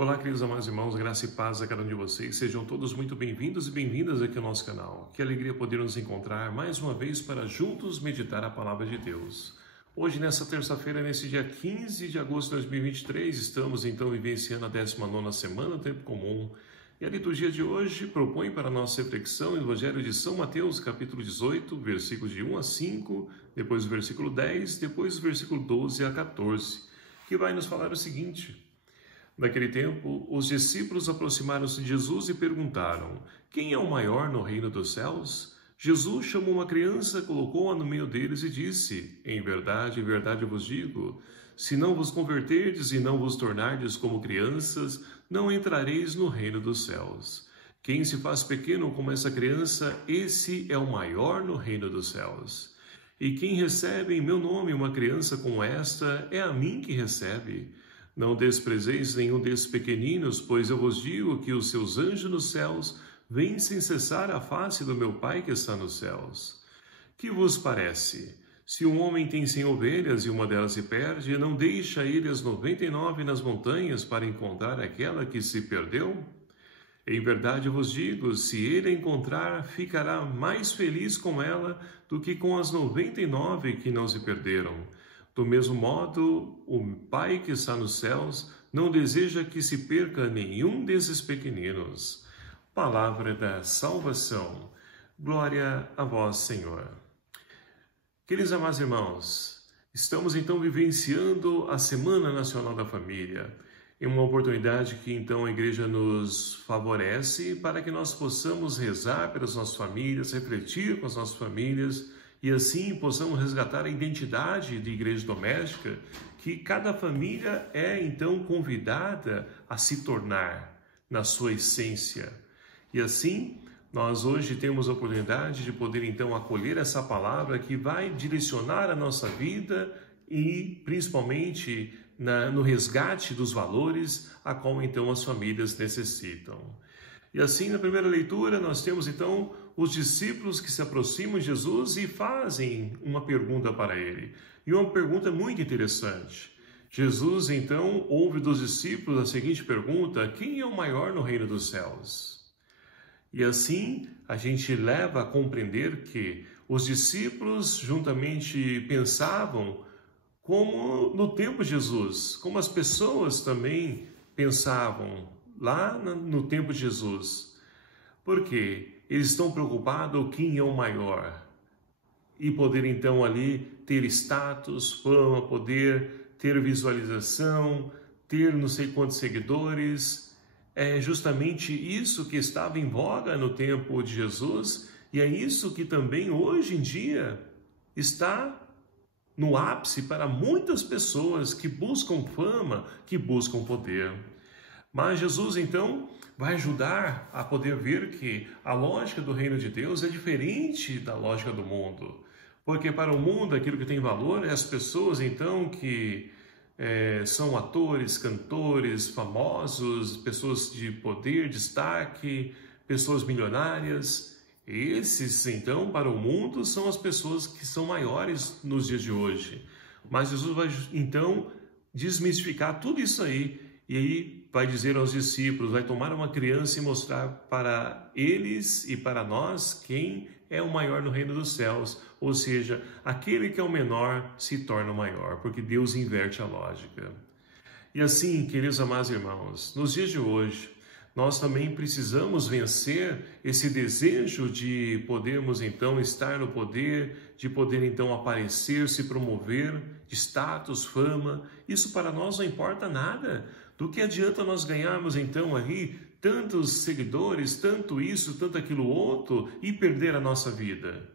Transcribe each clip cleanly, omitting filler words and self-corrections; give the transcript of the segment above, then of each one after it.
Olá, queridos amados irmãos, graça e paz a cada um de vocês. Sejam todos muito bem-vindos e bem-vindas aqui ao nosso canal. Que alegria poder nos encontrar mais uma vez para juntos meditar a palavra de Deus. Hoje, nessa terça-feira, nesse dia 15 de agosto de 2023, estamos então vivenciando a 19ª semana do Tempo Comum. E a liturgia de hoje propõe para a nossa reflexão o Evangelho de São Mateus, capítulo 18, versículos de 1 a 5, depois o versículo 10, depois o versículo 12 a 14, que vai nos falar o seguinte: Naquele tempo, os discípulos aproximaram-se de Jesus e perguntaram: Quem é o maior no reino dos céus? Jesus chamou uma criança, colocou-a no meio deles e disse: em verdade vos digo, se não vos converterdes e não vos tornardes como crianças, não entrareis no reino dos céus. Quem se faz pequeno como essa criança, esse é o maior no reino dos céus. E quem recebe em meu nome uma criança como esta, é a mim que recebe. Não desprezeis nenhum desses pequeninos, pois eu vos digo que os seus anjos nos céus vêm sem cessar a face do meu Pai que está nos céus. Que vos parece? Se um homem tem 100 ovelhas e uma delas se perde, não deixa ele as 99 nas montanhas para encontrar aquela que se perdeu? Em verdade vos digo, se ele a encontrar, ficará mais feliz com ela do que com as 99 que não se perderam. Do mesmo modo, o Pai que está nos céus não deseja que se perca nenhum desses pequeninos. Palavra da salvação. Glória a vós, Senhor. Queridos amados irmãos, estamos então vivenciando a Semana Nacional da Família. É uma oportunidade que então a Igreja nos favorece para que nós possamos rezar pelas nossas famílias, refletir com as nossas famílias, e assim possamos resgatar a identidade de igreja doméstica, que cada família é então convidada a se tornar na sua essência. E assim, nós hoje temos a oportunidade de poder então acolher essa palavra que vai direcionar a nossa vida e principalmente no resgate dos valores a qual então as famílias necessitam. E assim, na primeira leitura, nós temos então os discípulos que se aproximam de Jesus e fazem uma pergunta para ele. E uma pergunta muito interessante. Jesus então ouve dos discípulos a seguinte pergunta: quem é o maior no reino dos céus? E assim a gente leva a compreender que os discípulos juntamente pensavam como no tempo de Jesus, como as pessoas também pensavam lá no tempo de Jesus. Porque eles estão preocupados quem é o maior. E poder então ali ter status, fama, poder ter visualização, ter não sei quantos seguidores. É justamente isso que estava em voga no tempo de Jesus, e é isso que também hoje em dia está no ápice para muitas pessoas que buscam fama, que buscam poder. Mas Jesus, então, vai ajudar a poder ver que a lógica do reino de Deus é diferente da lógica do mundo. Porque para o mundo, aquilo que tem valor é as pessoas, então, que são atores, cantores, famosos, pessoas de poder, destaque, pessoas milionárias. Esses, então, para o mundo, são as pessoas que são maiores nos dias de hoje. Mas Jesus vai, então, desmistificar tudo isso aí. E aí vai dizer aos discípulos, vai tomar uma criança e mostrar para eles e para nós quem é o maior no reino dos céus. Ou seja, aquele que é o menor se torna o maior, porque Deus inverte a lógica. E assim, queridos amados irmãos, nos dias de hoje, nós também precisamos vencer esse desejo de podermos então estar no poder, de poder então aparecer, se promover, de status, fama. Isso para nós não importa nada. Do que adianta nós ganharmos então ali tantos seguidores, tanto isso, tanto aquilo outro e perder a nossa vida?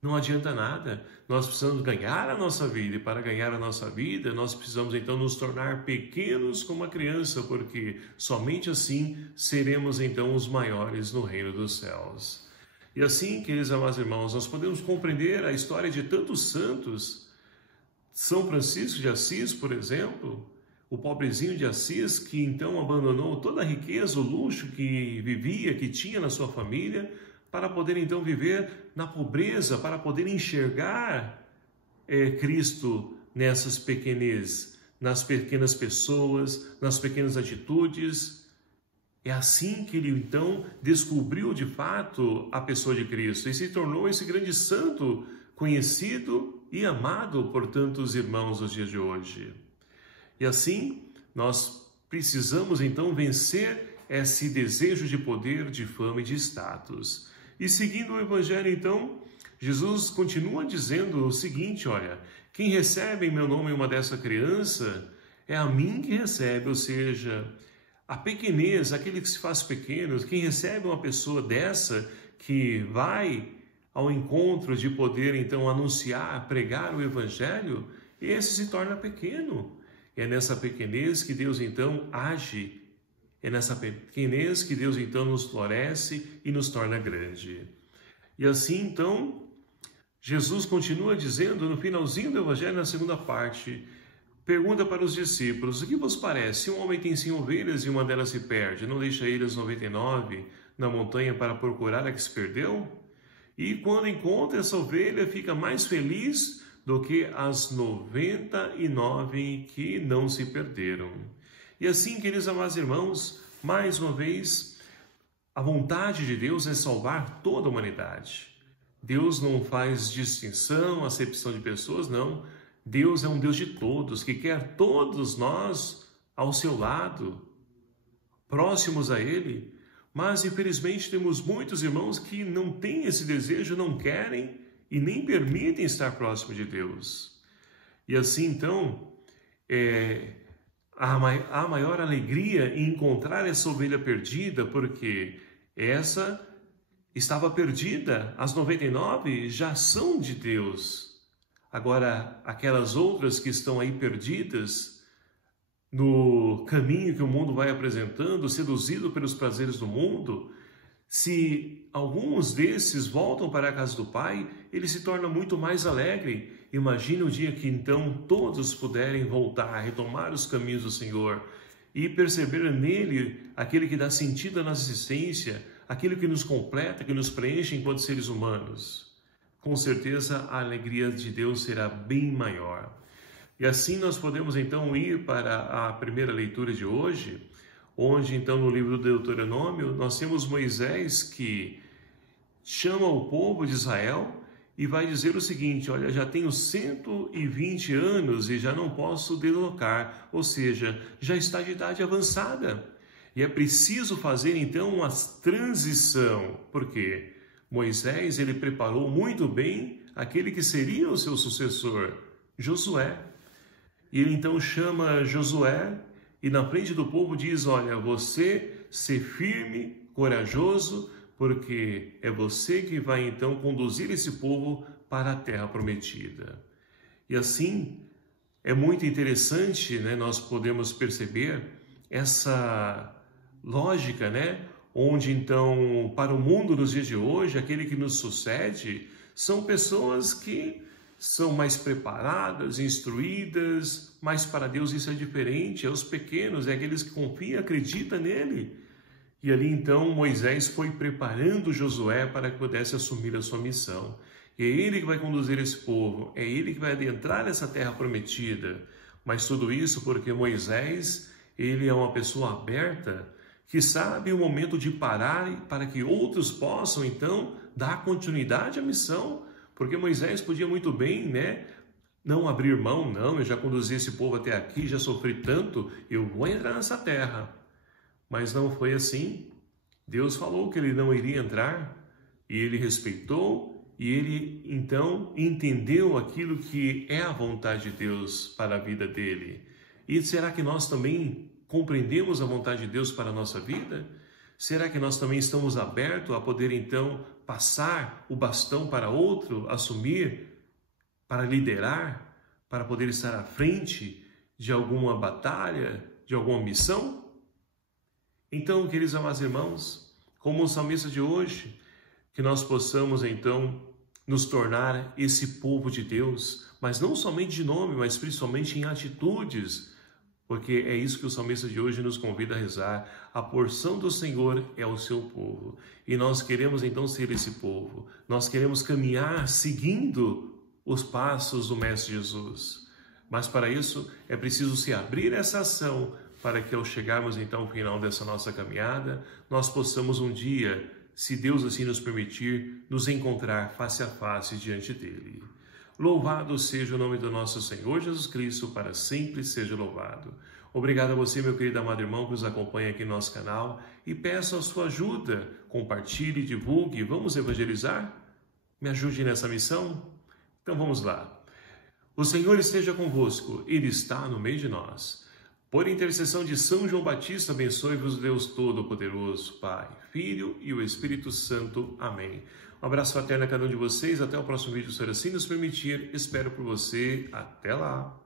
Não adianta nada. Nós precisamos ganhar a nossa vida, e para ganhar a nossa vida, nós precisamos então nos tornar pequenos como a criança, porque somente assim seremos então os maiores no reino dos céus. E assim, queridos amados irmãos, nós podemos compreender a história de tantos santos. São Francisco de Assis, por exemplo, o pobrezinho de Assis, que então abandonou toda a riqueza, o luxo que vivia, que tinha na sua família, para poder então viver na pobreza, para poder enxergar Cristo nessas pequenez, nas pequenas pessoas, nas pequenas atitudes. É assim que ele então descobriu de fato a pessoa de Cristo e se tornou esse grande santo conhecido e amado por tantos irmãos nos dias de hoje. E assim nós precisamos então vencer esse desejo de poder, de fama e de status. E seguindo o Evangelho então, Jesus continua dizendo o seguinte, olha, quem recebe em meu nome uma dessa criança, é a mim que recebe, ou seja, a pequenez, aquele que se faz pequeno, quem recebe uma pessoa dessa que vai ao encontro de poder então anunciar, pregar o Evangelho, esse se torna pequeno. É nessa pequenez que Deus então age, é nessa pequenez que Deus então nos floresce e nos torna grande. E assim então, Jesus continua dizendo no finalzinho do Evangelho, na segunda parte, pergunta para os discípulos, o que vos parece? Se um homem tem 100 ovelhas e uma delas se perde, não deixa ele as 99 na montanha para procurar a que se perdeu? E quando encontra essa ovelha, fica mais feliz do que as 99 que não se perderam. E assim, queridos amados irmãos, mais uma vez, a vontade de Deus é salvar toda a humanidade. Deus não faz distinção, acepção de pessoas, não. Deus é um Deus de todos, que quer todos nós ao seu lado, próximos a Ele. Mas, infelizmente, temos muitos irmãos que não têm esse desejo, não querem e nem permitem estar próximo de Deus. E assim, então, há maior alegria em encontrar essa ovelha perdida, porque essa estava perdida, as 99 já são de Deus. Agora, aquelas outras que estão aí perdidas no caminho que o mundo vai apresentando, seduzido pelos prazeres do mundo, se alguns desses voltam para a casa do Pai, ele se torna muito mais alegre. Imagine o dia que então todos puderem voltar, retomar os caminhos do Senhor e perceber nele aquele que dá sentido à nossa existência, aquele que nos completa, que nos preenche enquanto seres humanos. Com certeza a alegria de Deus será bem maior. E assim nós podemos então ir para a primeira leitura de hoje, onde então no livro do Deuteronômio nós temos Moisés que chama o povo de Israel e vai dizer o seguinte, olha, já tenho 120 anos e já não posso deslocar, ou seja, já está de idade avançada. E é preciso fazer então uma transição, porque Moisés ele preparou muito bem aquele que seria o seu sucessor, Josué. E ele então chama Josué e na frente do povo diz, olha, você ser firme, corajoso, porque é você que vai então conduzir esse povo para a terra prometida. E assim, é muito interessante, né, nós podemos perceber essa lógica, né, onde então, para o mundo nos dias de hoje, aquele que nos sucede são pessoas que são mais preparadas, instruídas, mas para Deus isso é diferente, é os pequenos, é aqueles que confiam, acreditam nele. E ali então Moisés foi preparando Josué para que pudesse assumir a sua missão. E é ele que vai conduzir esse povo, é ele que vai adentrar nessa terra prometida. Mas tudo isso porque Moisés, ele é uma pessoa aberta, que sabe o momento de parar para que outros possam então dar continuidade à missão. Porque Moisés podia muito bem, né, não abrir mão, não, eu já conduzi esse povo até aqui, já sofri tanto, eu vou entrar nessa terra. Mas não foi assim. Deus falou que ele não iria entrar, e ele respeitou, e ele então entendeu aquilo que é a vontade de Deus para a vida dele. E será que nós também compreendemos a vontade de Deus para a nossa vida? Será que nós também estamos abertos a poder então passar o bastão para outro, assumir, para liderar, para poder estar à frente de alguma batalha, de alguma missão? Então, queridos amados irmãos, como o salmista de hoje, que nós possamos então nos tornar esse povo de Deus, mas não somente de nome, mas principalmente em atitudes, porque é isso que o salmista de hoje nos convida a rezar. A porção do Senhor é o seu povo. E nós queremos então ser esse povo. Nós queremos caminhar seguindo os passos do Mestre Jesus. Mas para isso é preciso se abrir essa ação para que ao chegarmos então ao final dessa nossa caminhada, nós possamos um dia, se Deus assim nos permitir, nos encontrar face a face diante dele. Louvado seja o nome do nosso Senhor Jesus Cristo, para sempre seja louvado. Obrigado a você, meu querido amado irmão, que nos acompanha aqui no nosso canal, e peço a sua ajuda. Compartilhe, divulgue, vamos evangelizar? Me ajude nessa missão? Então vamos lá. O Senhor esteja convosco, Ele está no meio de nós. Por intercessão de São João Batista, abençoe-vos Deus Todo-Poderoso, Pai, Filho e o Espírito Santo. Amém. Um abraço fraterno a cada um de vocês. Até o próximo vídeo, se assim nos permitir. Espero por você. Até lá.